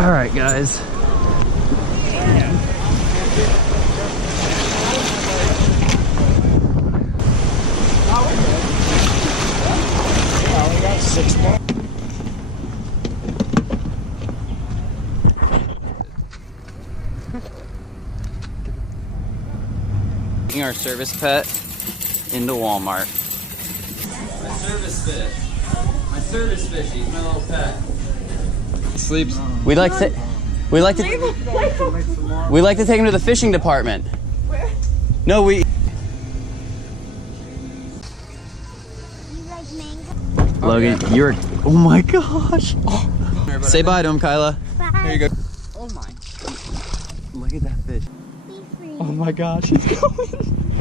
All right, guys. Taking our service pet into Walmart. My service fish. My service fish. He's my little pet. Sleeps. We'd like to take him to the fishing department. Where? No, we. Logan, you're. Oh my gosh. Oh. Say bye to him, Kyla. Bye. Here you go. Oh my. Look at that fish. Be free. Oh my gosh, he's going.